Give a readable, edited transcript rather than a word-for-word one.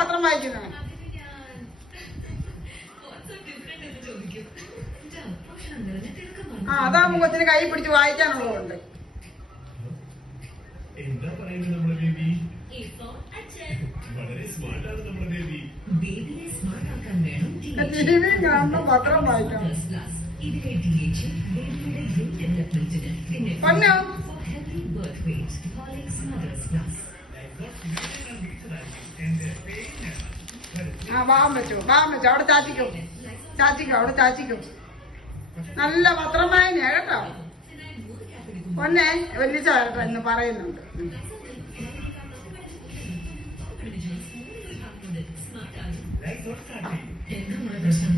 പത്രം വായിക്കുന്നേ? ആ അതാകുമ്പോ കൊച്ചിന് കൈ പിടിച്ച് വായിക്കാനുള്ളതുണ്ട്. എന്താ പറയുന്നത് നമ്മുടെ ബേബി? വളരെ സ്മാർട്ടാണ് നമ്മുടെ ബേബി. ബേബിയെ സ്മാർട്ട് ആക്കാൻ വേണം ടിവി കാണണം, പത്രം വായിക്കണം. ഇതിലെ DHA ബേബിയുടെ ബ്രെയിൻ ഡെവലപ്മെന്റിന് പിന്നെ പൊന്നോ for healthy birth weight Horlicks mothers plus. ആ വാം വെച്ചോ അവിടെ ചാച്ചിക്കോ അവിടെ ചാച്ചിക്കോ. നല്ല പത്രം വായനയാ കേട്ടോ. പൊന്നെ വലിയ ചേട്ടൻ എന്ന് പറയുന്നുണ്ട്. എന്താ പ്രശ്നം?